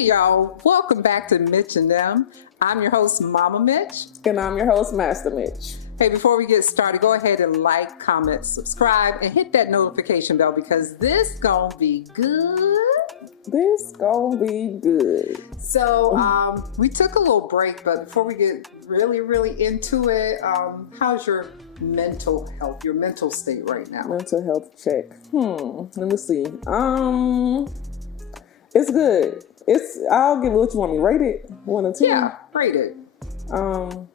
Hey y'all, welcome back to Mitch and Nem. I'm your host, Mama Mitch. And I'm your host, Master Mitch. Hey, before we get started, go ahead and like, comment, subscribe, and hit that notification bell because this gonna be good. This gonna be good. So, we took a little break, but before we get really into it, how's your mental health, your mental state right now? Mental health check. Let me see. It's good. I'll give it what you want me. Rate it 1 to 10. Yeah, rate it. I'll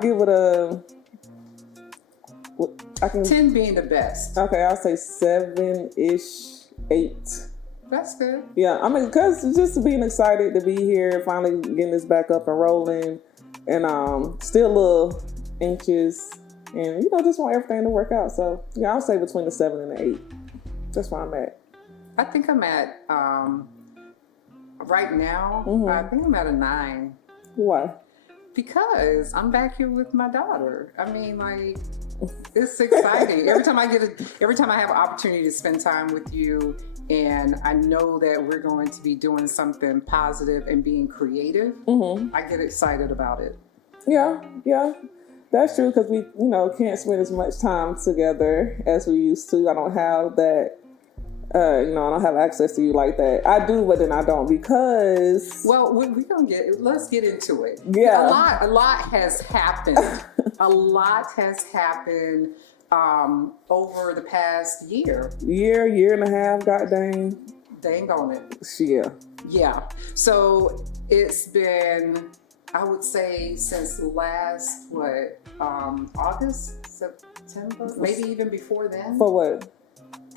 give it a. 10 being the best. Okay, I'll say 7-ish, 8. That's good. Yeah, I mean, because just being excited to be here, finally getting this back up and rolling, and still a little anxious, and just want everything to work out. So yeah, I'll say between the 7 and the 8. That's where I'm at. I think I'm at right now. I think I'm at a 9. Why? Because I'm back here with my daughter. I mean, like, it's exciting. Every time I have an opportunity to spend time with you, and I know that we're going to be doing something positive and being creative, I get excited about it. Yeah, that's true. Because we, can't spend as much time together as we used to. I don't have that. I don't have access to you like that. I do, but then I don't because. Well, let's get into it. Yeah. A lot has happened. A lot has happened over the past year. Year and a half, god dang. Dang on it. Yeah. So it's been, I would say, since last, August, September? Maybe even before then? For what?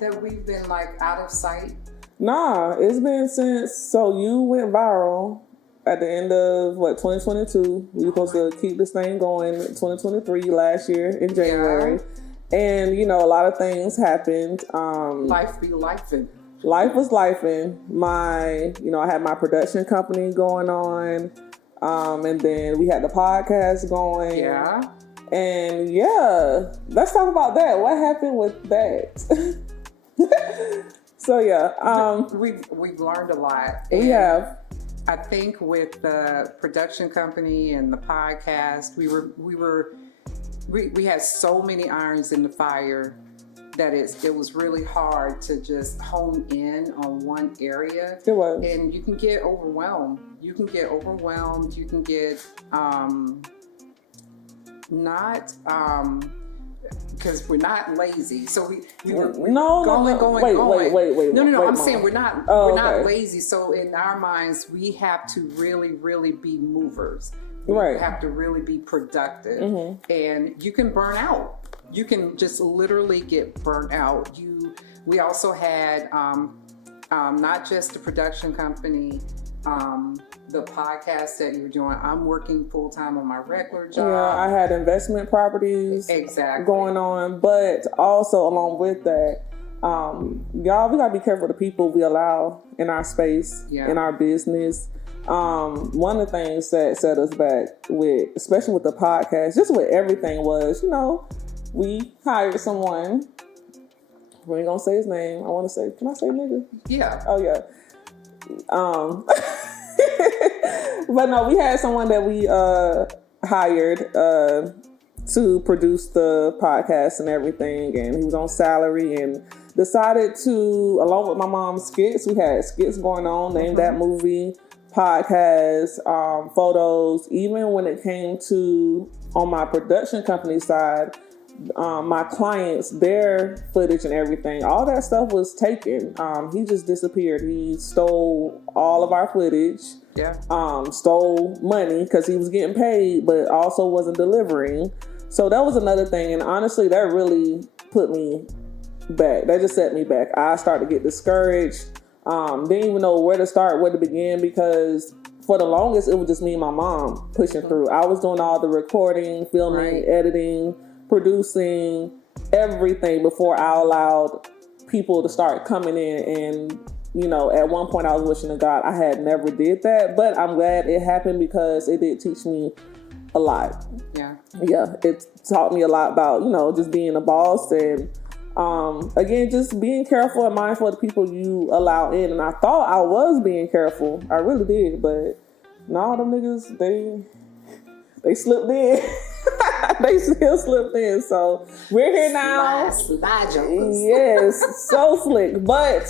That we've been like out of sight? Nah, it's been so you went viral at the end of 2022. We were supposed to keep this thing going 2023 last year in January. Yeah. And a lot of things happened. Life be lifing. Life was lifing. I had my production company going on. And then we had the podcast going. Yeah. And yeah, let's talk about that. What happened with that? So yeah, we've learned a lot. We have. I think with the production company and the podcast, we had so many irons in the fire that it was really hard to just hone in on one area. It was. And you can get overwhelmed. You can get because we're not lazy, so we were going. Wait. No. I'm saying we're not lazy. So in our minds, we have to really be movers. Right. We have to really be productive, and you can burn out. You can just literally get burnt out. We also had not just the production company. The podcast that you were doing, I'm working full time on my regular job. Yeah, I had investment properties going on, but also along with that, y'all, we gotta be careful the people we allow in our space, in our business. One of the things that set us back especially with the podcast, just with everything was, we hired someone. We ain't gonna say his name. can I say nigga? Yeah. Oh yeah. But no, we had someone that we hired to produce the podcast and everything, and he was on salary and decided to, along with my mom's skits, we had skits going on, named that movie, podcast, photos. Even when it came to on my production company side, my clients, their footage and everything, all that stuff was taken. He just disappeared. He stole all of our footage. Yeah. Stole money because he was getting paid, but also wasn't delivering. So that was another thing. And honestly, that really put me back. That just set me back. I started to get discouraged. Didn't even know where to start, where to begin, because for the longest, it was just me and my mom pushing through. I was doing all the recording, filming, editing, producing, everything before I allowed people to start coming in. And, at one point I was wishing to God I had never did that, but I'm glad it happened because it did teach me a lot. Yeah. Yeah. It taught me a lot about, just being a boss and Again, just being careful and mindful of the people you allow in. And I thought I was being careful. I really did. But no, them niggas, they slipped in. They still slipped in. So we're here now. Slide jokers. Yes, so slick. But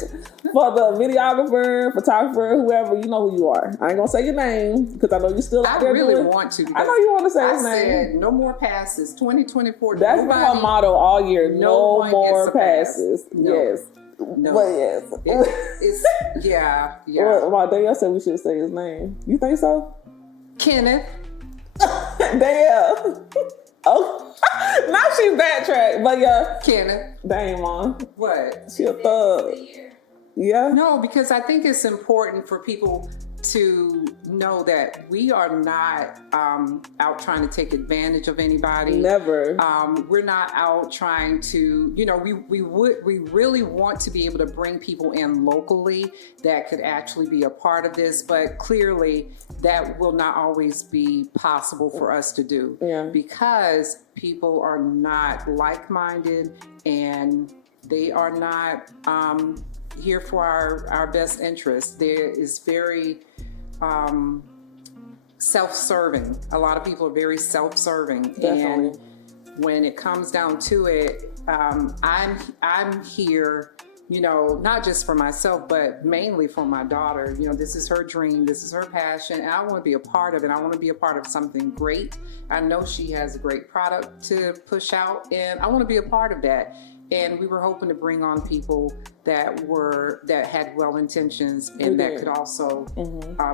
for the videographer, photographer, whoever, you know who you are. I ain't gonna say your name because I know you still out there. I really want to. I know you want to say his name. I said no more passes. 2024. That's been my motto all year. No more passes. No. Yes. No. But yes. It's yeah. Well, my Danielle said we should say his name. You think so? Kenneth. Damn. Oh, now she backtracked, but yeah. Kenneth. Dang, Mom. What? She a thug. Yeah. No, because I think it's important for people to know that we are not out trying to take advantage of anybody. Never. We're not out trying to, we really want to be able to bring people in locally that could actually be a part of this, but clearly that will not always be possible for us to do. Yeah. Because people are not like-minded and they are not here for our best interest. There is very self-serving. A lot of people are very self-serving. Definitely. And when it comes down to it, I'm here, not just for myself, but mainly for my daughter. This is her dream. This is her passion. And I want to be a part of it. I want to be a part of something great. I know she has a great product to push out, and I want to be a part of that. And we were hoping to bring on people that had well intentions and that could also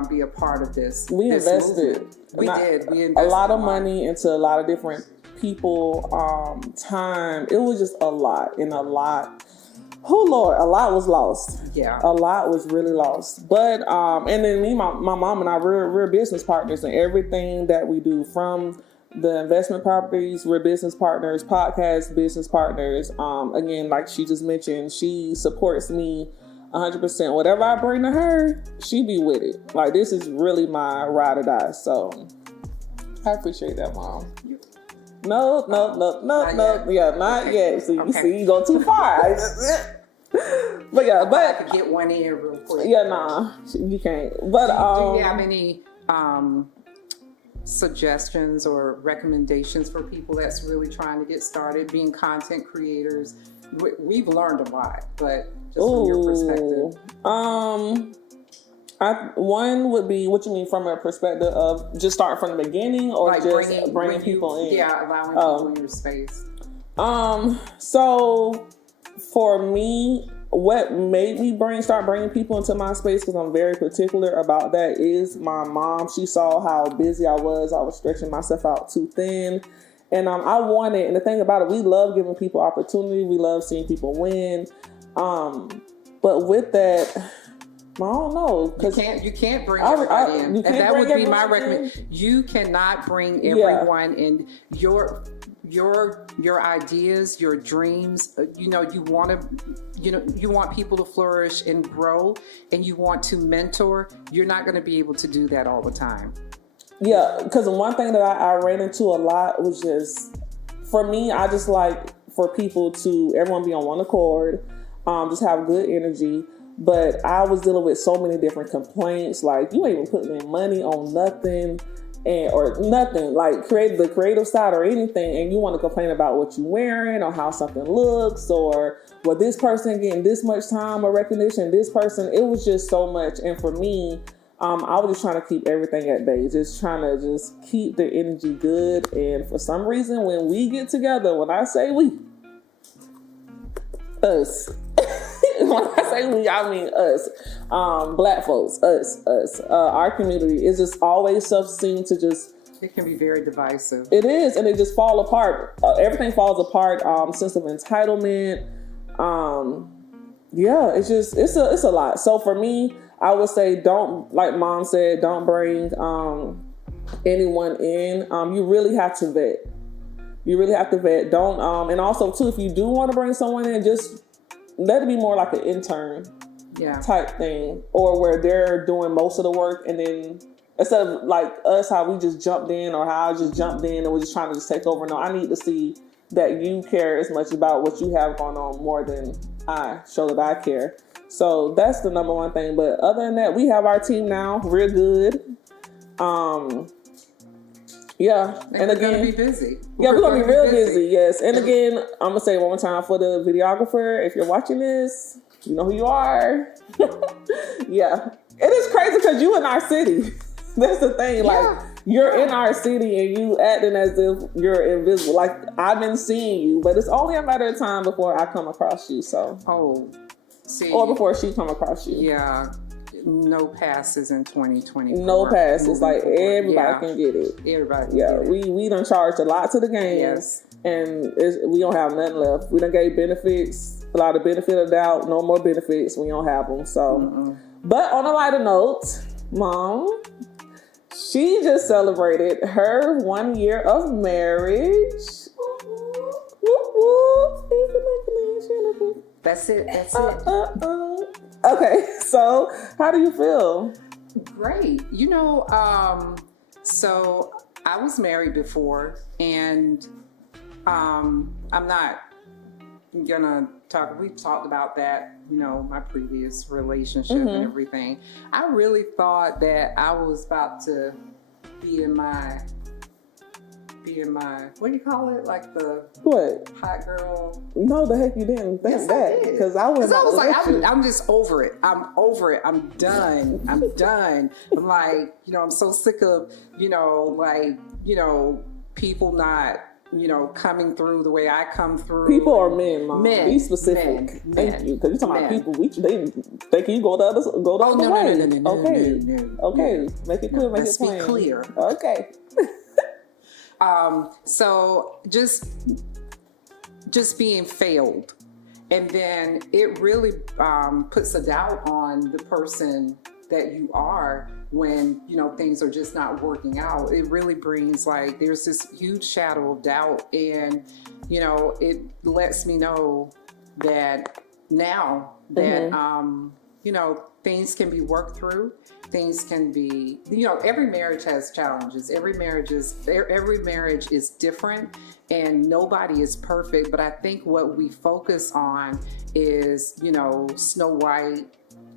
be a part of this. We invested. Movement. We invested a lot of money into a lot of different people, time. It was just a lot, and a lot. Oh Lord, a lot was lost. Yeah, a lot was really lost. But and then me, my mom, and I, we're business partners in everything that we do, from the investment properties. We're business partners, podcast business partners. Again, like she just mentioned, she supports me 100%. Whatever I bring to her, she be with it. Like, this is really my ride or die. So I appreciate that, Mom. No. Yeah, not yet. So you see, you go too far. But yeah, I could get one in real quick. Yeah, nah, you can't. But do you have any suggestions or recommendations for people that's really trying to get started being content creators? We've learned a lot, but just from your perspective. One would be, what you mean from a perspective of just starting from the beginning, or like just bringing people in? Yeah, allowing people in your space. So for me, what made me start bringing people into my space, because I'm very particular about that, is my mom. She saw how busy I was stretching myself out too thin. And I wanted, and the thing about it, we love giving people opportunity. We love seeing people win. But with that, I don't know. You can't bring everybody in. And that would be my recommendation. You cannot bring everyone in. Your ideas, your dreams, you want people to flourish and grow, and you want to mentor. You're not going to be able to do that all the time. Yeah, because one thing that I ran into a lot was just, for me, I just like for people to, everyone be on one accord, just have good energy. But I was dealing with so many different complaints, like, you ain't even putting in money on nothing, or nothing, like the creative side or anything, and you want to complain about what you're wearing or how something looks, or this person getting this much time or recognition, this person. It was just so much. And for me, I was just trying to keep everything at bay, just trying to just keep the energy good. And for some reason, when we get together, when I say we, us. When I say we, I mean us. Black folks, us. Our community is just always seems to just... It can be very divisive. It is, and it just fall apart. Everything falls apart. Sense of entitlement. Yeah, it's a lot. So for me, I would say don't, like Mom said, don't bring anyone in. You really have to vet. Don't, and also too, if you do want to bring someone in, just let it be more like an intern type thing, or where they're doing most of the work, and then instead of like us, how we just jumped in, or how I just jumped in and was just trying to just take over. No, I need to see that you care as much about what you have going on more than I show that I care. So that's the number one thing. But other than that, we have our team now. We're good. Yeah. And we're again, gonna be busy. Yeah, we're gonna be real busy. Yes. And again, I'm gonna say it one more time for the videographer. If you're watching this, you know who you are. Yeah. It is crazy because you in our city. That's the thing. Like, you're in our city and you acting as if you're invisible. Like, I've been seeing you, but it's only a matter of time before I come across you. So. Oh. See, or before she come across you. Yeah. No passes in 2024. No passes. Like, everybody can get it. Everybody can get it. We done charged a lot to the game. Yes. And we don't have nothing left. We done gave benefits, a lot of benefit of doubt, no more benefits. We don't have them. So, But on a lighter note, Mom, she just celebrated her 1 year of marriage. That's it. That's it. Okay, so how do you feel? Great. You know, so I was married before, and I'm not gonna talk. We talked about that, you know, my previous relationship and everything. I really thought that I was about to be in my what do you call it? Like the what? Hot girl. No, the heck you didn't think Yes, that. Because I was like, I'm just over it. I'm over it. I'm done. I'm done. I'm like, you know, I'm so sick of, you know, like, you know, people not, you know, coming through the way I come through. People or men, Mom? Men. Be specific. Thank you. Because you're talking about people. They think you go the other way. Okay. Make it clear. Make it plain. Let's be clear. Okay. So just being failed, and then it really puts a doubt on the person that you are when, you know, things are just not working out. It really brings, like, there's this huge shadow of doubt, and, you know, it lets me know that now that you know, things can be worked through. Things can be, you know, every marriage has challenges. Every marriage is different, and nobody is perfect. But I think what we focus on is, you know, Snow White,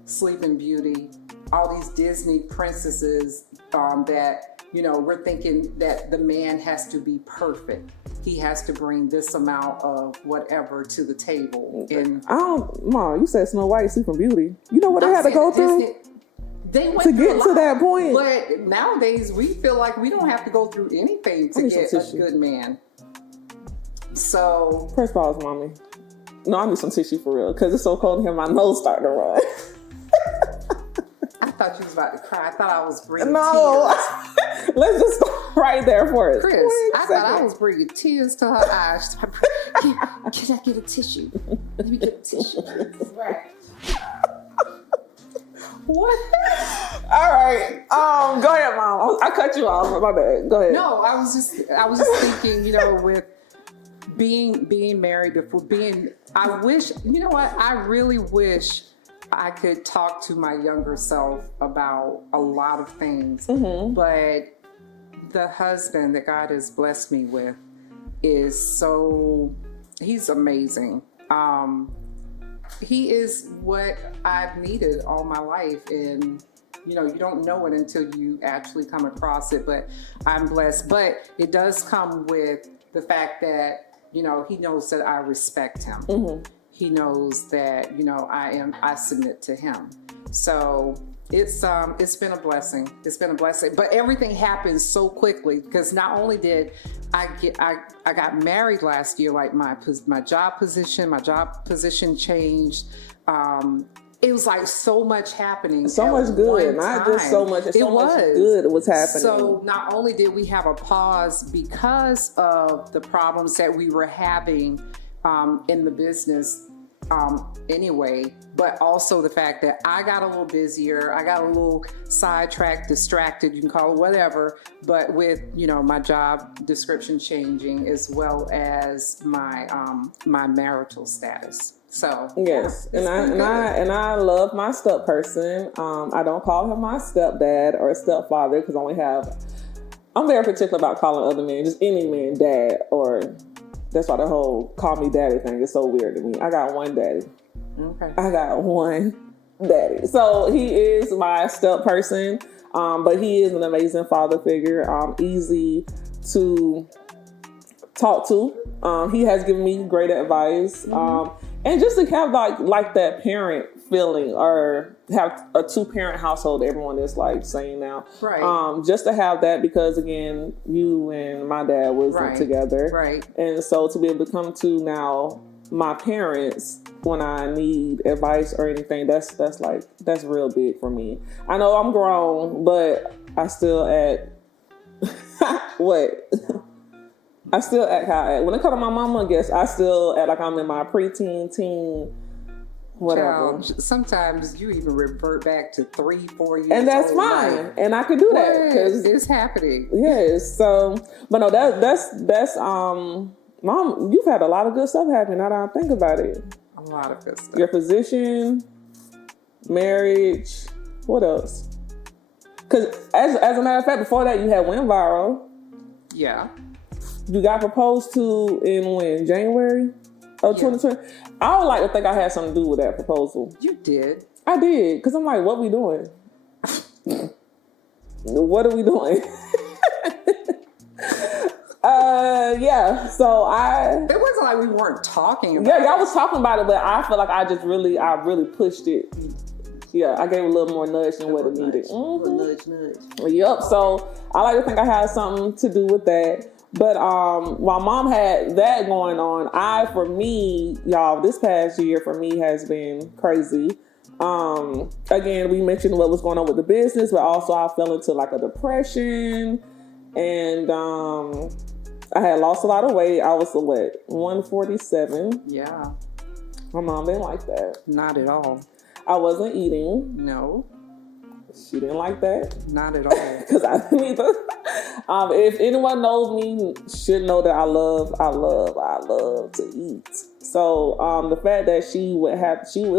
Sleeping Beauty, all these Disney princesses that, you know, we're thinking that the man has to be perfect. He has to bring this amount of whatever to the table. And Mom, you said Snow White, Sleeping Beauty. You know what they had to go through? They went to get to that point. But nowadays, we feel like we don't have to go through anything to get a good man. So, first pause, Mommy. No, I need some tissue for real, because it's so cold in here, my nose starting to run. I thought you was about to cry. I thought I was bringing tears. Let's just stop right there for it. Chris, I thought I was bringing tears to her eyes. Can I get a tissue? Let me get a tissue. Right. What? All right. Go ahead, Mom. I cut you off. My bad. Go ahead. No, I was just thinking, you know, with being married before I wish, you know what? I really wish I could talk to my younger self about a lot of things, but the husband that God has blessed me with he's amazing. He is what I've needed all my life, and you know, you don't know it until you actually come across it, but I'm blessed. But it does come with the fact that, you know, he knows that I respect him. He knows that, you know, I submit to him. So it's been a blessing. It's been a blessing. But everything happened so quickly, because not only did I got married last year, like my job position changed. It was like so much happening. So much good. Not just so much. So much good was happening. So not only did we have a pause because of the problems that we were having in the business anyway, but also the fact that I got a little busier, I got a little sidetracked, distracted, you can call it whatever, but with, you know, my job description changing, as well as my marital status. So yes, and I love my step person. I don't call him my stepdad or stepfather, because I'm very particular about calling other men, just any man, dad, or That's why the whole call me daddy thing is so weird to me. I got one daddy. Okay. I got one daddy. So he is my step person, but he is an amazing father figure. Easy to talk to. He has given me great advice. And just to have like that parent feeling, or have a 2-parent household, everyone is like saying now. Right. Just to have that, because again, you and my dad wasn't together. Right. And so to be able to come to now my parents when I need advice or anything, that's real big for me. I know I'm grown, but I still act what? I still act how I act. When it comes to my mama, I guess I still act like I'm in my preteen, teen, whatever. Child, sometimes you even revert back to 3-4 years and that's old. fine. Like, and I could do that because it's happening. Yes. So, but no, that's Mom, you've had a lot of good stuff happen now that I think about it. A lot of good stuff. Your position, marriage, what else? Because as a matter of fact, before that, you had went viral. Yeah. You got proposed to in when? January of 2020? I would like to think I had something to do with that proposal. You did. I did, because I'm like, what we doing? What are we doing? Yeah. So it wasn't like we weren't talking about it. Yeah, I was talking about it, but I feel like I really pushed it. Yeah, I gave a little more nudge than what it needed. Nudge. Yep. So I like to think I had something to do with that. But while Mom had that going on, for me, y'all, this past year for me has been crazy. Again, we mentioned what was going on with the business, but also I fell into like a depression, and I had lost a lot of weight. I was 147. Yeah. My mom didn't like that. Not at all. I wasn't eating. No. She didn't like that. Not at all. Because I didn't either. If anyone knows me, should know that I love to eat. So the fact that it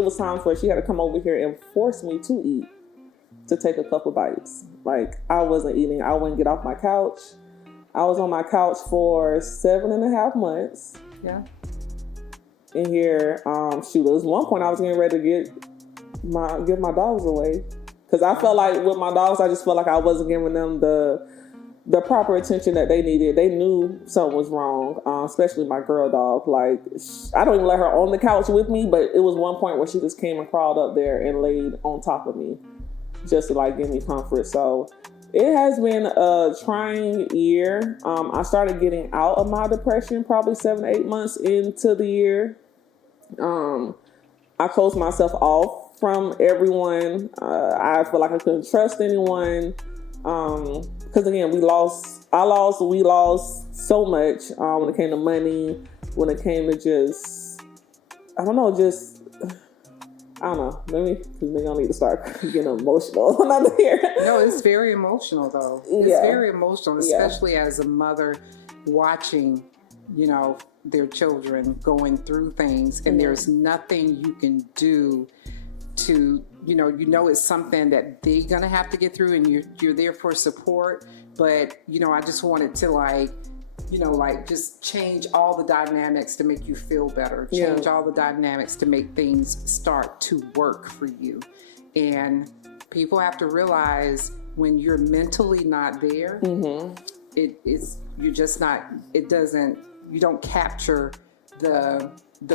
was times where she had to come over here and force me to eat, to take a couple bites. Like, I wasn't eating. I wouldn't get off my couch. I was on my couch for 7.5 months. Yeah. In here, there was one point I was getting ready to give my dogs away. Because I felt like with my dogs, I just felt like I wasn't giving them the proper attention that they needed. They knew something was wrong, especially my girl dog. Like, I don't even let her on the couch with me, but it was one point where she just came and crawled up there and laid on top of me just to like give me comfort. So it has been a trying year. I started getting out of my depression probably 7 to 8 months into the year. I closed myself off from everyone. I feel like I couldn't trust anyone. Because again, we lost so much when it came to money, when it came to I don't know. Maybe because I need to start getting emotional under here. No, it's very emotional though. It's very emotional, especially as a mother watching, their children going through things, and there's nothing you can do to, it's something that they're going to have to get through, and you're there for support. But, I just wanted to just change all the dynamics to make you feel better, change all the dynamics to make things start to work for you. And people have to realize when you're mentally not there, you don't capture the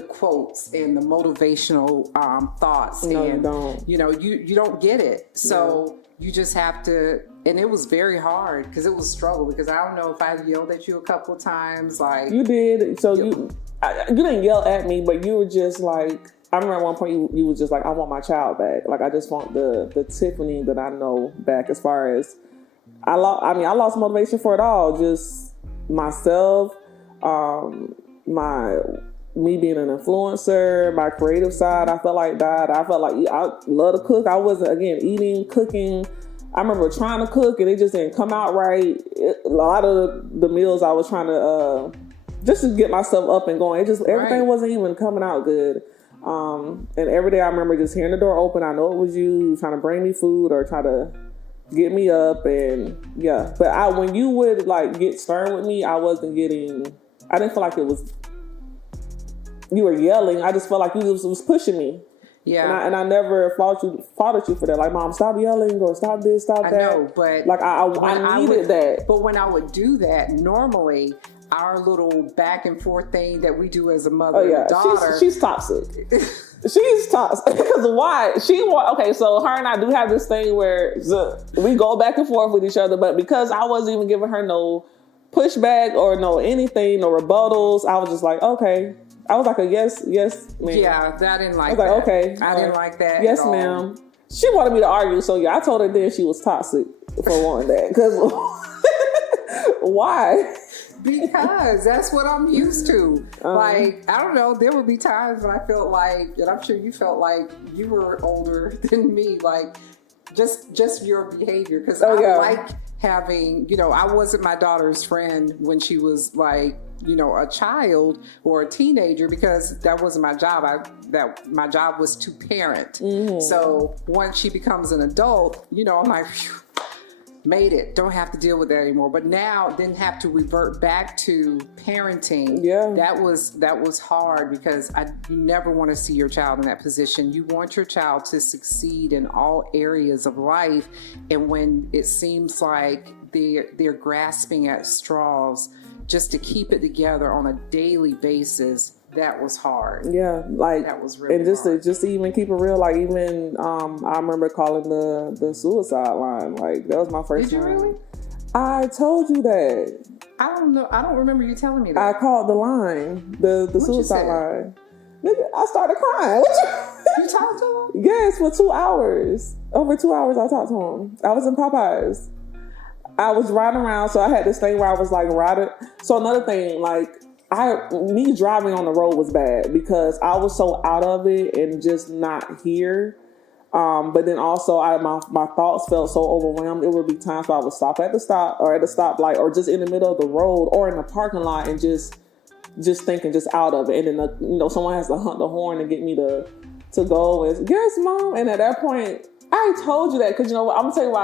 quotes and the motivational thoughts. No, and you don't. You don't get it. So you just have to, and it was very hard because it was a struggle, because I don't know if I yelled at you a couple of times. Like, you did. So you didn't yell at me, but you were just like, I remember at one point you was just like, I want my child back. Like, I just want the Tiffany that I know back. As far as I lost motivation for it all. Just myself, me being an influencer, my creative side, I felt like died. I felt like I love to cook. I wasn't, again, eating, cooking. I remember trying to cook and it just didn't come out right. A lot of the meals I was trying to, just to get myself up and going, everything wasn't even coming out good. And every day I remember just hearing the door open. I know it was you trying to bring me food or try to get me up, and but when you would like get stern with me, I didn't feel like it was you were yelling. I just felt like you was pushing me. Yeah. And I never faulted you for that. Like, Mom, stop yelling or stop this, stop that. I know, but like I needed that. But when I would do that, normally our little back and forth thing that we do as a mother and daughter. She's toxic. She's toxic. Because why? Okay, so her and I do have this thing where we go back and forth with each other, but because I wasn't even giving her no pushback or no anything, no rebuttals, I was just like, okay. I was like a yes, ma'am. Yeah, I didn't like that. I was like, okay. I didn't like that. Yes, ma'am. She wanted me to argue, so yeah, I told her then she was toxic for wanting that. Because why? Because that's what I'm used to. Like, I don't know, there would be times when I felt like, and I'm sure you felt like you were older than me, like just your behavior. Because like having, I wasn't my daughter's friend when she was like, a child or a teenager, because that wasn't my job. My job was to parent. Mm-hmm. So once she becomes an adult, I'm like, phew, made it. Don't have to deal with that anymore. But now then have to revert back to parenting. Yeah. That was hard, because you never want to see your child in that position. You want your child to succeed in all areas of life. And when it seems like they're grasping at straws just to keep it together on a daily basis, that was hard. Yeah, like that was really hard. Just to even keep it real, like even I remember calling the suicide line. Like that was my first time. Did you really? I told you that. I don't know. I don't remember you telling me that. I called the line, the suicide line. Nigga, I started crying. You talked to him? Yes, for 2 hours. Over 2 hours, I talked to him. I was in Popeyes. I was riding around, so I had this thing where I was like riding. So another thing, like me driving on the road was bad because I was so out of it and just not here. But then also my thoughts felt so overwhelmed. It would be times where I would stop at the stoplight or just in the middle of the road or in the parking lot and just thinking just out of it. And then someone has to hunt the horn and get me to go and yes, Mom. And at that point, I told you that because I'm gonna tell you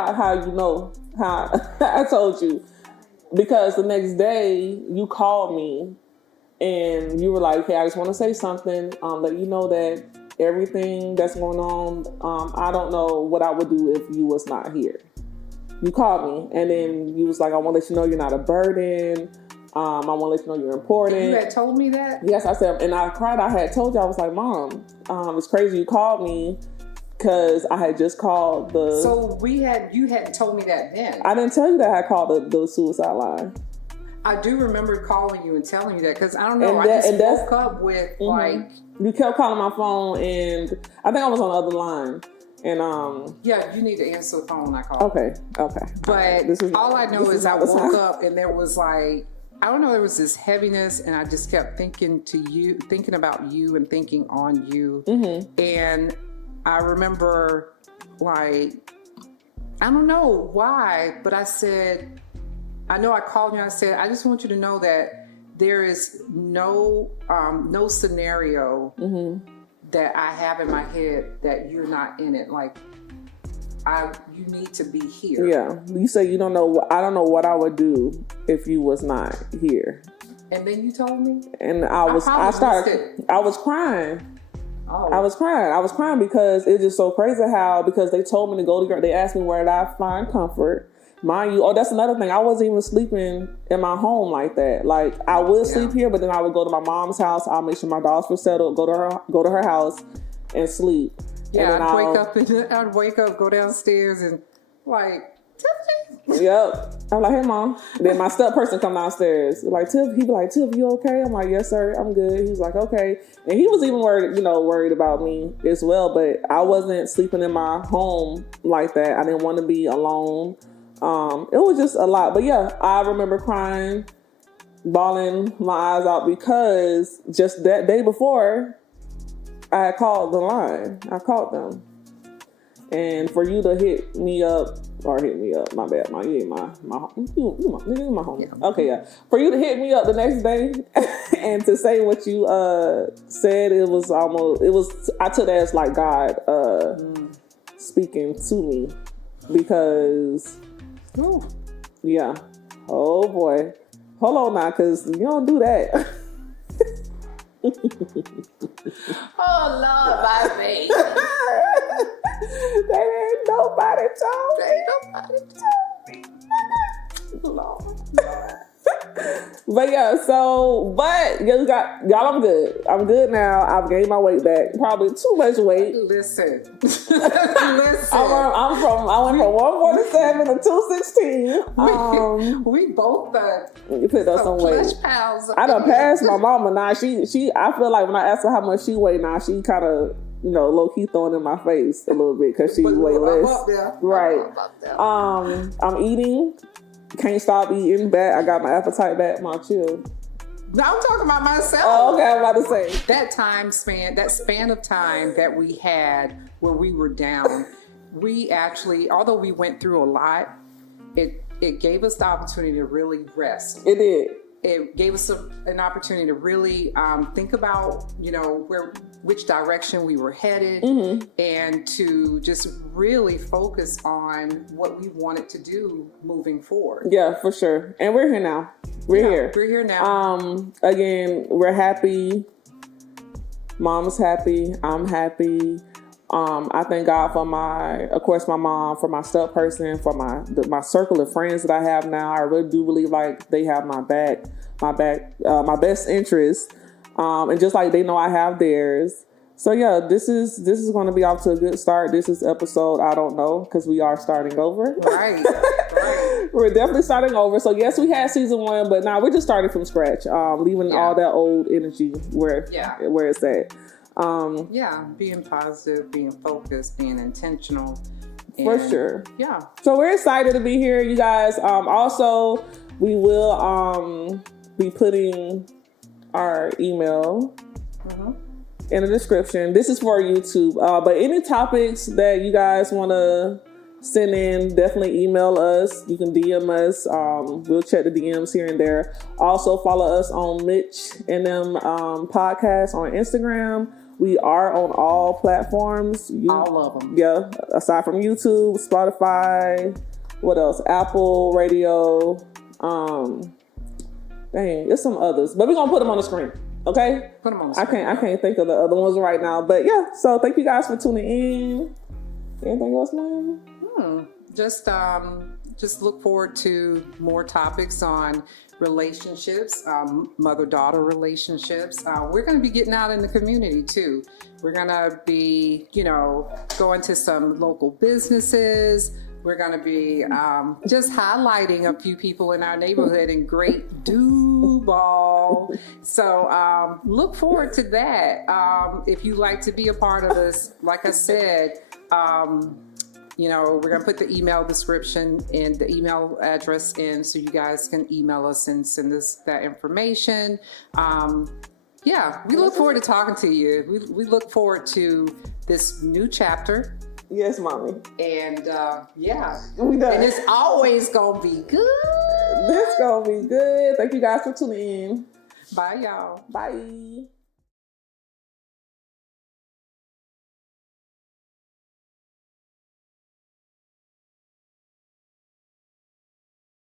how I told you, because the next day you called me and you were like, hey, I just want to say something, let you know that everything that's going on, I don't know what I would do if you was not here. You called me and then you was like, I want to let you know you're not a burden. I want to let you know you're important. You had told me that? Yes, I said, and I cried. I had told you, I was like, Mom, it's crazy you called me. Because I had just called the... So you hadn't told me that then. I didn't tell you that I called the suicide line. I do remember calling you and telling you that because I don't know. I just woke up with like... You kept calling my phone and I think I was on the other line. And yeah, you need to answer the phone when I call. Okay. But all I know is I woke up and there was like... I don't know, there was this heaviness and I just kept thinking about you and thinking on you. Mm-hmm. And... I remember, like, I don't know why, but I said, I called you and I said, I just want you to know that there is no scenario that I have in my head that you're not in it. Like, you need to be here. Yeah. You say you don't know, I don't know what I would do if you was not here. And then you told me? And I was crying. Oh. I was crying because it's just so crazy because they told me to go to, they asked me where did I find comfort. Mind you, that's another thing. I wasn't even sleeping in my home like that. Like I would sleep here, but then I would go to my mom's house. I'll make sure my dogs were settled, go to her house and sleep. Yeah, I'd wake up, go downstairs and like, yep. I'm like, hey, Mom. Then my step person come downstairs. Like, Tiff, he be like, Tiff, you okay? I'm like, yes, sir, I'm good. He's like, okay. And he was even worried about me as well, but I wasn't sleeping in my home like that. I didn't want to be alone. It was just a lot. But yeah, I remember crying, bawling my eyes out because just that day before, I had called the line. I called them. And for you to hit me up, my bad, you my home. Yeah. Okay, yeah. For you to hit me up the next day and to say what you said, I took that as like God speaking to me because, yeah. Oh boy. Hold on now, because you don't do that. Oh Lord, my baby. That ain't nobody told me. Lord. But yeah, y'all, I'm good. I'm good now. I've gained my weight back. Probably too much weight. Listen. I went from 147 to 216. We both You put up some weight. Pals. I done passed my mama now. She I feel like when I ask her how much she weigh now, she kind of, low key throwing in my face a little bit because she weigh less. Right. I'm eating. Can't stop eating back. I got my appetite back. My chill. No, I'm talking about myself. Oh, okay. I'm about to say that span of time that we had where we were down. We actually, although we went through a lot, it gave us the opportunity to really rest. It did. It gave us an opportunity to really think about, which direction we were headed, and to just really focus on what we wanted to do moving forward. Yeah, for sure. And we're here now. We're here now. Again, we're happy. Mom's happy. I'm happy. I thank God for my mom, for my step person, for my circle of friends that I have now. I really do believe like they have my best interest, and just like they know I have theirs. So yeah, this is going to be off to a good start. This is episode I don't know because we are starting over. Right. We're definitely starting over. So yes, we had season 1, but now we're just starting from scratch, leaving all that old energy where it's at. Being positive, being focused, being intentional. For sure. Yeah. So we're excited to be here, you guys. Also, we will be putting our email in the description. This is for YouTube. But any topics that you guys want to send in, definitely email us. You can DM us. We'll check the DMs here and there. Also, follow us on Mitch and Nem podcast on Instagram. We are on all platforms. All of them. Yeah, aside from YouTube, Spotify, what else? Apple Radio. There's some others. But we're going to put them on the screen. Okay? Put them on the screen. I can't think of the other ones right now. But yeah, so thank you guys for tuning in. Anything else, Mom? Just look forward to more topics on relationships, mother-daughter relationships. We're going to be getting out in the community too. We're going to be, going to some local businesses. We're going to be just highlighting a few people in our neighborhood in Great Duval. So look forward to that. If you'd like to be a part of this, like I said, we're going to put the email description and the email address in so you guys can email us and send us that information. We look forward to talking to you. We look forward to this new chapter. Yes, Mommy. And we done. And it's always going to be good. This going to be good. Thank you guys for tuning in. Bye, y'all. Bye.